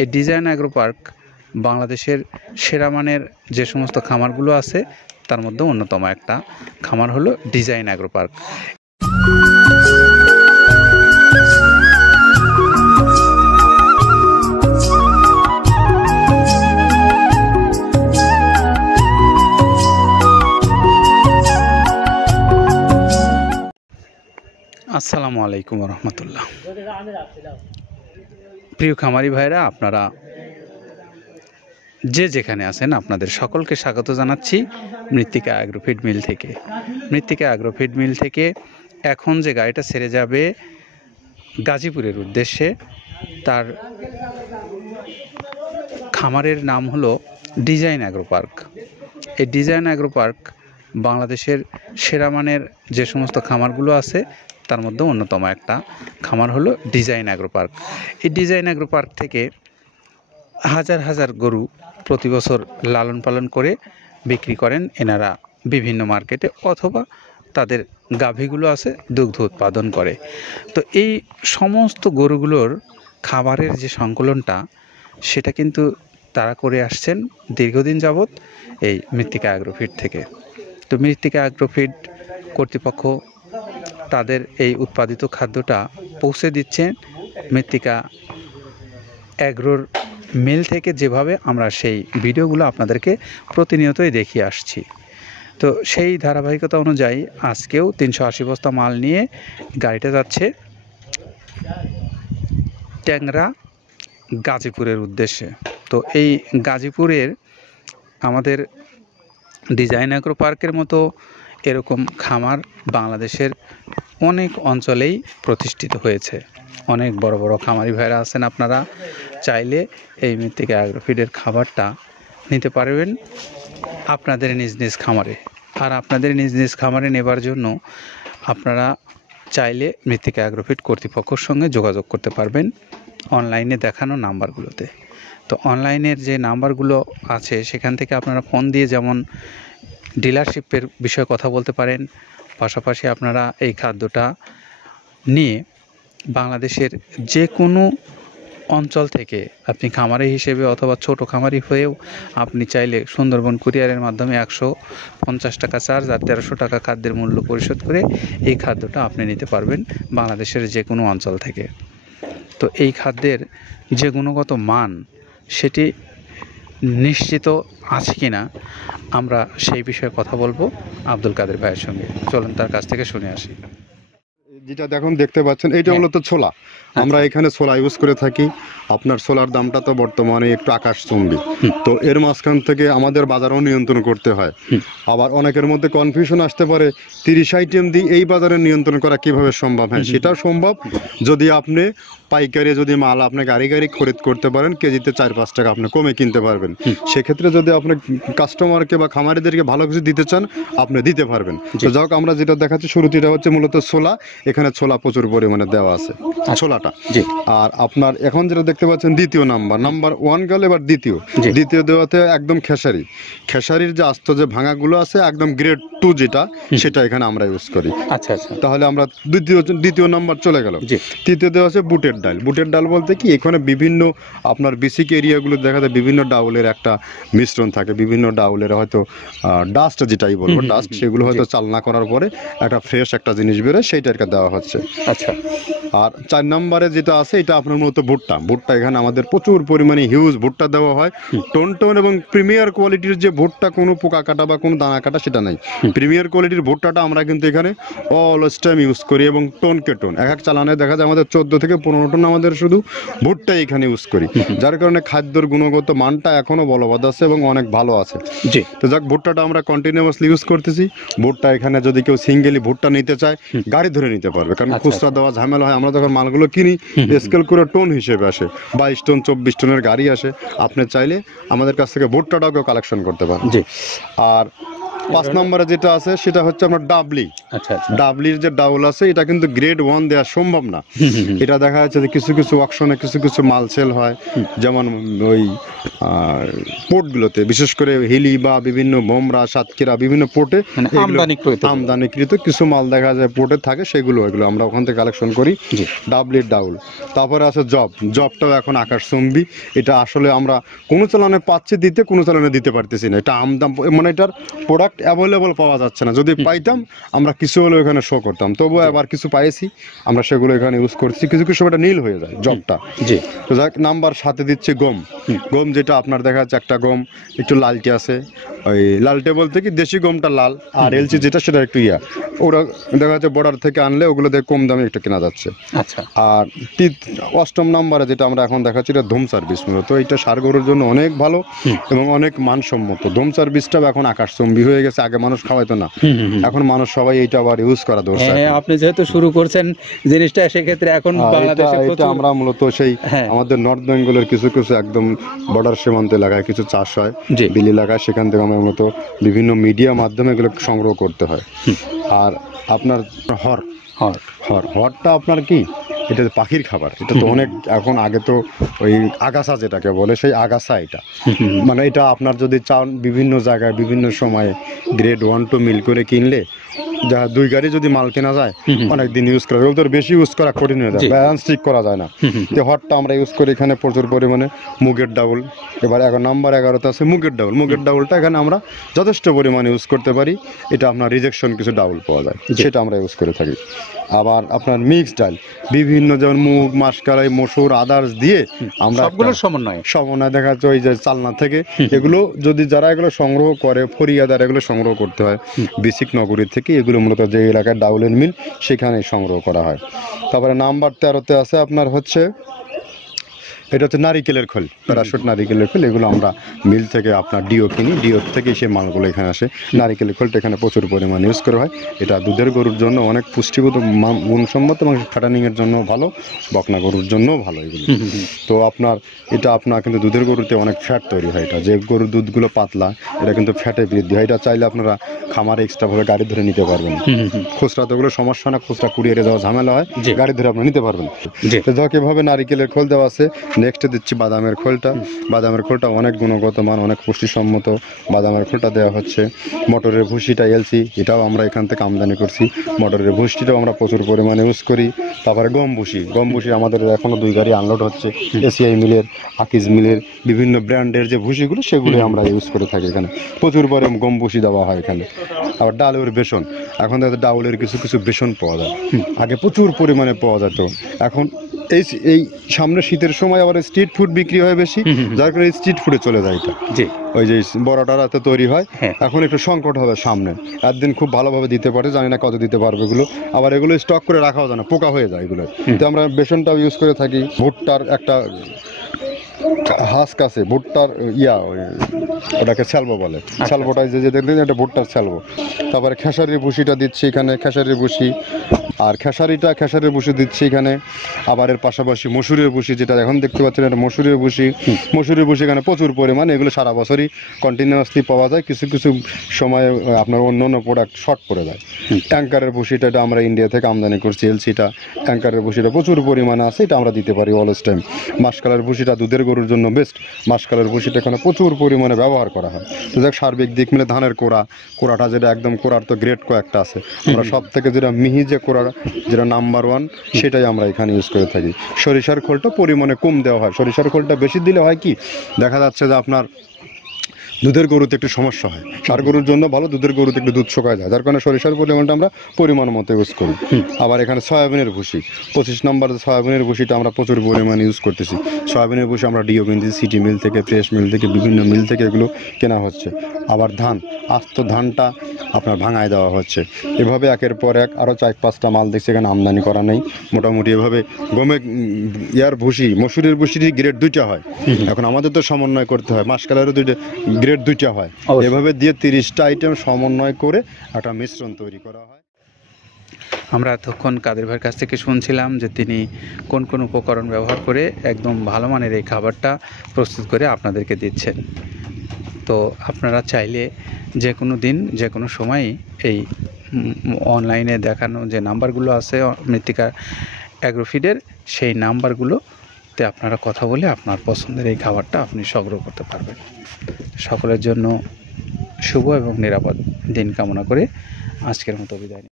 এই design agro park বাংলাদেশের সেরা মানের যে সমস্ত খামারগুলো আছে তার মধ্যে অন্যতম একটা খামার হলো ডিজাইন অ্যাগ্রো পার্ক। আসসালামু আলাইকুম রহমতুল্লাহ। প্রিয় খামারি ভাইরা, আপনারা যে যেখানে আছেন আপনাদের সকলকে স্বাগত জানাচ্ছি মৃত্তিকা অ্যাগ্রো ফিড মিল থেকে। মৃত্তিকা অ্যাগ্রো ফিড মিল থেকে এখন যে গাড়িটা ছেড়ে যাবে গাজীপুরের উদ্দেশ্যে, তার খামারের নাম হলো ডিজাইন অ্যাগ্রো পার্ক। এই ডিজাইন অ্যাগ্রো পার্ক বাংলাদেশের সেরা মানের যে সমস্ত খামারগুলো আছে তার মধ্যে অন্যতম একটা খামার হলো ডিজাইন অ্যাগ্রো পার্ক। এই ডিজাইন অ্যাগ্রো পার্ক থেকে হাজার হাজার গরু প্রতি বছর লালন পালন করে বিক্রি করেন এনারা বিভিন্ন মার্কেটে, অথবা তাদের গাভীগুলো আছে দুগ্ধ উৎপাদন করে। তো এই সমস্ত গরুগুলোর খাবারের যে সংকলনটা সেটা কিন্তু তারা করে আসছেন দীর্ঘদিন যাবৎ এই মৃত্তিকা অ্যাগ্রো ফিড থেকে। তো মৃত্তিকা অ্যাগ্রো ফিড কর্তৃপক্ষ তাদের এই উৎপাদিত খাদ্যটা পৌঁছে দিচ্ছেন মৃত্তিকা অ্যাগ্রোর মিল থেকে, যেভাবে আমরা সেই ভিডিওগুলো আপনাদেরকে প্রতিনিয়তই দেখিয়ে আসছি। তো সেই ধারাবাহিকতা অনুযায়ী আজকেও 380 বস্তা মাল নিয়ে গাড়িটা যাচ্ছে ট্যাংরা গাজীপুরের উদ্দেশ্যে। তো এই গাজীপুরের আমাদের ডিজাইন অ্যাগ্রো পার্কের মতো এরকম খামার বাংলাদেশের অনেক অঞ্চলেই প্রতিষ্ঠিত হয়েছে। অনেক বড় বড় খামারি ভাইরা আছেন, আপনারা চাইলে এই মৃত্তিকা অ্যাগ্রো ফিডের খাবারটা নিতে পারবেন আপনাদের নিজ নিজ খামারে। আর আপনাদের নিজ নিজ খামারে নেবার জন্য আপনারা চাইলে মৃত্তিকা অ্যাগ্রো ফিড কর্তৃপক্ষের সঙ্গে যোগাযোগ করতে পারবেন অনলাইনে দেখানো নাম্বারগুলোতে। তো অনলাইনের যে নাম্বারগুলো আছে সেখান থেকে আপনারা ফোন দিয়ে যেমন ডিলারশিপের বিষয়ে কথা বলতে পারেন, পাশাপাশি আপনারা এই খাদ্যটা নিয়ে বাংলাদেশের যে কোনো অঞ্চল থেকে আপনি খামারি হিসেবে অথবা ছোট খামারি হয়েও আপনি চাইলে সুন্দরবন কুরিয়ারের মাধ্যমে 150 টাকা চার্জ আর 1300 টাকা খাদ্যের মূল্য পরিশোধ করে এই খাদ্যটা আপনি নিতে পারবেন বাংলাদেশের যে কোনো অঞ্চল থেকে। তো এই খাদ্যের যে গুণগত মান সেটি নিশ্চিত আছে কিনা আমরা সেই বিষয়ে কথা বলবো আব্দুল কাদের ভাইয়ের সঙ্গে। চলুন তার কাছ থেকে শুনে আসি। যেটা দেখুন দেখতে পাচ্ছেন এইটা মূলত ছোলা। আমরা এখানে ছোলা ইউজ করে থাকি। আপনার ছোলার দামটা তো বর্তমানে একটু আকাশচুম্বী। তো এর মাঝখান থেকে আমাদের বাজারও নিয়ন্ত্রণ করতে হয়। আবার অনেকের মধ্যে কনফিউশন আসতে পারে 30 আইটেম দিয়ে এই বাজারে নিয়ন্ত্রণ করা কিভাবে সম্ভব। হ্যাঁ, সেটাও সম্ভব যদি আপনি পাইকারি যদি মাল আপনি গাড়ি খরিদ করতে পারেন, কেজিতে 4-5 টাকা আপনি কমে কিনতে পারবেন। সেক্ষেত্রে যদি আপনি কাস্টমারকে বা খামারিদেরকে ভালো কিছু দিতে চান আপনি দিতে পারবেন। তো যাক, আমরা যেটা দেখাচ্ছি শুরুতে এটা হচ্ছে মূলত ছোলা। এখানে ছোলা প্রচুর পরিমাণে দেওয়া আছে ছোলাটা। আর আপনার এখন যেটা দেখতে পাচ্ছেন দ্বিতীয় নাম্বার 1 গেল, এবার দ্বিতীয় দেওয়াতে একদম খেসারির যে আস্ত যে ভাঙাগুলো আছে একদম গ্রেড 2 যেটা, সেটা এখানে আমরা ইউজ করি। আচ্ছা আচ্ছা, তাহলে আমরা দ্বিতীয় নাম্বার চলে গেল। তৃতীয় দেওয়া আছে বুটের ডাল বলতে কি, এখানে বিভিন্ন আপনার বেসিক এরিয়াগুলো দেখা যায় বিভিন্ন ডাউলের একটা মিশ্রণ থাকে, বিভিন্ন ডাউলের হয়তো ডাস্ট যেটাই বলবো ডাস্ট, সেগুলো হয়তো চালনা করার পরে একটা ফ্রেশ একটা জিনিস বেরোয়, সেইটাকে দেওয়া হচ্ছে। আচ্ছা, আর 4 নম্বরে যেটা আছে এটা আপনার মূলত ভুট্টা এখানে আমাদের প্রচুর পরিমাণে হিউজ ভুট্টা দেওয়া হয়। টোন এবং প্রিমিয়ার কোয়ালিটির যে ভুট্টা, কোনো পোকা কাটা বা কোনো দানা কাটা সেটা নাই। প্রিমিয়ার কোয়ালিটির ভুট্টাটা আমরা কিন্তু এখানে অলওয়েজ টাইম ইউজ করি, এবং টোনকে টোন এক চালানে দেখা যায় আমাদের 14 থেকে 15 টন আমাদের শুধু ভুট্টাই এখানে ইউজ করি, যার কারণে খাদ্যের গুণগত মানটা এখনো বলবৎ আছে এবং অনেক ভালো আছে। জি, তো যাক, ভুট্টাটা আমরা কন্টিনিউয়াসলি ইউজ করতেছি। ভুট্টা এখানে যদি কেউ সিঙ্গেলি ভুট্টা নিতে চায় গাড়ি ধরে নিতে পারবে, কারণ খুচরা দেওয়া ঝামেলা হয়। আমরা যখন মালগুলো কিনি স্কেল করে টোন হিসেবে আসে, 22 টন 24 টনের গাড়ি আসে। আপনি চাইলে আমাদের কাছ থেকে ভুট্টাটাও কেউ কালেকশন করতে পারেন। জি, আর 5 নম্বরে যেটা আছে সেটা হচ্ছে আপনার ডাবলি। আচ্ছা আচ্ছা। ডাবলির যে ডাউল আছে এটা কিন্তু গ্রেড 1 দেওয়া সম্ভব না। এটা দেখা যাচ্ছে যে কিছু কিছু অকশনে কিছু কিছু মাল সেল হয়, যেমন ওই পোর্টগুলোতে, বিশেষ করে হিলি বা বিভিন্ন বোমরা, সাতক্ষীরা বিভিন্ন পোর্টে মানে আমদানিকৃত কিছু মাল দেখা যায় পোর্টে থাকে, এগুলো আমরা ওখান থেকে কালেকশন করি। ডাবলির ডাউল। তারপরে আছে জবটাও এখন আকাশচুম্বী। এটা আসলে আমরা কোনো চালানে পাচ্ছি দিতে, কোনো চালানে দিতে পারতেছি না। এটা আমদাম, মানে এটার প্রোডাক্ট অ্যাভেলেবল পাওয়া যাচ্ছে না। যদি পাইতাম আমরা কিছু হলেও এখানে শো করতাম, তবুও আবার কিছু পাইছি আমরা, সেগুলো এখানে ইউজ করছি। কিছু কিছু এটা নীল হয়ে যায় জবটা। তো যাক, নাম্বার 7 দিচ্ছে গম, যেটা আপনার দেখা যাচ্ছে একটা গম একটু লালটে আছে। ওই লালটে বলতে কি দেশি গমটা লাল, আর এলচি যেটা সেটা একটু ওরা দেখা যাচ্ছে বর্ডার থেকে আনলে ওগুলো দিয়ে কম দামে একটু কেনা যাচ্ছে। আচ্ছা। আর 8ম নম্বরে যেটা আমরা এখন দেখাচ্ছি এটা ধুম সার্ভিস। মূলত এটা ষাঁড় গরুর জন্য অনেক ভালো এবং অনেক মানসম্মত। ধুম সার্ভিসটাও এখন আকাশচুম্বী হয়ে গেছে। আগে মানুষ খাওয়াইতো না, এখন মানুষ সবাই এইটা আবার ইউজ করা দরকার। আপনি যেহেতু শুরু করছেন জিনিসটা, সেক্ষেত্রে এখন বাংলাদেশে এটা আমরা মূলত সেই আমাদের নর্থ বেঙ্গলের কিছু কিছু একদম বর্ডার সীমান্ত এলাকায় কিছু চাষ হয়, বিল এলাকায়, সেখান থেকে আমরা মূলত বিভিন্ন মিডিয়া মাধ্যমে এগুলো সংগ্রহ করতে হয়। আর আপনার হরটা আপনার কি, এটা পাখির খাবার। এটা তো অনেক এখন, আগে তো ওই আগাছা যেটাকে বলে সেই আগাছা, এটা মানে এটা আপনার যদি চান বিভিন্ন জায়গায় বিভিন্ন সময়ে গ্রেড 1 2 মিল করে কিনলে যা 2 গাড়ি যদি মাল কেনা যায় অনেক দিন ইউজ করা। ওদের বেশি ইউজ করা কঠিন হয়ে যায়, ব্যালেন্স ঠিক করা যায় না। তো হটটা আমরা ইউজ করি এখানে প্রচুর পরিমাণে। মুগের ডাউল, এবার নাম্বার 11তে আছে মুগের ডাউলটা এখানে আমরা যথেষ্ট পরিমাণে ইউজ করতে পারি। এটা আপনার রিজেকশন কিছু ডাউল পাওয়া যায়, সেটা আমরা ইউজ করে থাকি। আবার আপনার মিক্স ডাল, বিভিন্ন যেমন মুগ, মাসকলাই, মসুর, আদার্স দিয়ে আমরা সবগুলোর সমন্বয় দেখা যাচ্ছে ওই যে চালনা থেকে এগুলো যদি যারা এগুলো সংগ্রহ করে, ফরিয়াদার এগুলো সংগ্রহ করতে হয় বেসিক নগরী থেকে। এগুলো মূলত যে এলাকায় ডাউলের মিল সেখানে সংগ্রহ করা হয়। তারপরে নাম্বার 13তে আছে আপনার হচ্ছে, এটা হচ্ছে নারিকেলের খোল, প্যারাশুট নারিকেলের খোল। এগুলো আমরা মিল থেকে আপনার ডিও কিনি, ডিও থেকে সেই মালগুলো এখানে আসে। নারিকেলের খোলটা এখানে প্রচুর পরিমাণে ইউজ করা হয়। এটা দুধের গরুর জন্য অনেক পুষ্টিগত গুণসম্মত এবং ফ্যাটানিংয়ের জন্য ভালো, বকনা গরুর জন্যও ভালো এগুলো। তো আপনার এটা আপনার কিন্তু দুধের গরুতে অনেক ফ্যাট তৈরি হয়। এটা যে গরুর দুধগুলো পাতলা, এটা কিন্তু ফ্যাটে বৃদ্ধি হয়। এটা চাইলে আপনারা খামারে এক্সট্রাভাবে গাড়ি ধরে নিতে পারবেন। খুচরা তো ওগুলো সমস্যা না, খুচরা কুরিয়ারে যাওয়া ঝামেলা হয়, গাড়ি ধরে আপনি নিতে পারবেন। তো যাক, এভাবে নারিকেলের খোল দেওয়া আছে। নেক্সট দিচ্ছি বাদামের খোলটা অনেক গুণগত মান, অনেক পুষ্টিসম্মত। বাদামের খোলটা দেওয়া হচ্ছে। মটরের ভুসিটা এলসি, এটাও আমরা এখান থেকে আমদানি করছি। মটরের ভুসিটাও আমরা প্রচুর পরিমাণে ইউজ করি। তারপরে গম ভুসি আমাদের এখনও 2 গাড়ি আনলোড হচ্ছে। এসিআই মিলের, আকিজ মিলের বিভিন্ন ব্র্যান্ডের যে ভুসিগুলো সেগুলো আমরা ইউজ করে থাকি। এখানে প্রচুর পরিমাণ গম ভুসি দেওয়া হয় এখানে। আবার ডালের বেসন, এখন ডাউলের কিছু কিছু বেসন পাওয়া যায়, আগে প্রচুর পরিমাণে পাওয়া যেত। এখন এই সামনে শীতের সময় আবার স্ট্রিট ফুড বিক্রি হয় বেশি, যার কারণে স্ট্রিট ফুডে চলে যায় এটা। ওই যে বড়টা রাতে তৈরি হয়, এখন একটু সংকট হবে সামনে। একদিন খুব ভালোভাবে দিতে পারে, জানি না কত দিতে পারবে এগুলো। আবার এগুলো স্টক করে রাখাও যায় না, পোকা হয়ে যায় এগুলো। তো আমরা বেসনটাও ইউজ করে থাকি। ভুট্টার একটা হাস্ক আছে, ভুট্টার ওটাকে স্যালবো বলে, স্যালবোটাই যে দেখবেন এটা ভুট্টার স্যালবো। তারপরে খেসারির ভুসিটা দিচ্ছি এখানে, খেসারির ভুসি। আর খেসারির ভুসি দিচ্ছি এখানে। আবার এর পাশাপাশি মসুরের ভুসি, যেটা এখন দেখতে পাচ্ছেন এটা মসুরের ভুসি এখানে প্রচুর পরিমাণে। এগুলো সারা বছরই কন্টিনিউয়াসলি পাওয়া যায়, কিছু কিছু সময় আপনার অন্য অন্য প্রোডাক্ট শর্ট পড়ে যায়। ট্যাঙ্কারের ভুসিটা এটা আমরা ইন্ডিয়া থেকে আমদানি করছি, এলসিটা। ট্যাঙ্কারের ভুসিটা প্রচুর পরিমাণে আছে, এটা আমরা দিতে পারি অলওয়েজ টাইম। মাসকালের ভুসিটা দুধের গরুর জন্য বেস্ট। মাসকালের ভুসিটা এখানে প্রচুর পরিমাণে ব্যবহার করা হয়। তো দেখ, সার্বিক দিক মিলে ধানের কোড়াটা যেটা একদম কোড়ার তো গ্রেড কয়েকটা আছে, আমরা সব থেকে যেটা মিহি যে কোড়া, যেটা নাম্বার 1, সেটাই আমরা এখানে ইউজ করে থাকি। সরিষার খোলটা পরিমাণে কম দেওয়া হয়। সরিষার খোলটা বেশি দিলে হয় কি, দেখা যাচ্ছে যে আপনার দুধের গরুতে একটু সমস্যা হয়। ষাঁড় গরুর জন্য ভালো, দুধের গরুতে একটু দুধ শুকায় যায়, যার কারণে সরিষার পরিমাণটা আমরা পরিমাণ মতো ইউজ করি। আবার এখানে সয়াবিনের ভুসি, 25 নম্বর সয়াবিনের ভুসিটা আমরা প্রচুর পরিমাণে ইউজ করতেছি। সয়াবিনের ভুসি আমরা ডিও কিনছি, সিটি মিল থেকে, ফ্রেশ মিল থেকে, বিভিন্ন মিল থেকে এগুলো কেনা হচ্ছে। আবার আস্ত ধানটা আপনার ভাঙায় দেওয়া হচ্ছে। এভাবে একের পর এক আরও 4-5টা মাল দেখছি এখানে আমদানি করা নেই। মোটামুটি এভাবে মসুরের ভুসির গ্রেড 2টা হয়। এখন আমাদের তো সমন্বয় করতে হয়, মাসকালেরও গ্রেড 2টা হয়। এভাবে দিয়ে 30টা আইটেম সমন্বয় করে একটা মিশ্রণ তৈরি করা হয়। আমরা এতক্ষণ কাদের ভাইয়ের কাছ থেকে শুনছিলাম যে তিনি কোন কোন উপকরণ ব্যবহার করে একদম ভালো মানের এই খাবারটা প্রস্তুত করে আপনাদেরকে দিচ্ছেন। তো আপনারা চাইলে যে কোনো দিন যে কোনো সময়ই এই অনলাইনে দেখানো যে নাম্বারগুলো আছে মৃত্তিকা অ্যাগ্রোফিডের, সেই নাম্বারগুলোতে আপনারা কথা বলে আপনার পছন্দের এই খাবারটা আপনি সংগ্রহ করতে পারবেন। সকলের জন্য শুভ এবং নিরাপদ দিন কামনা করে আজকের মতো বিদায় নিই।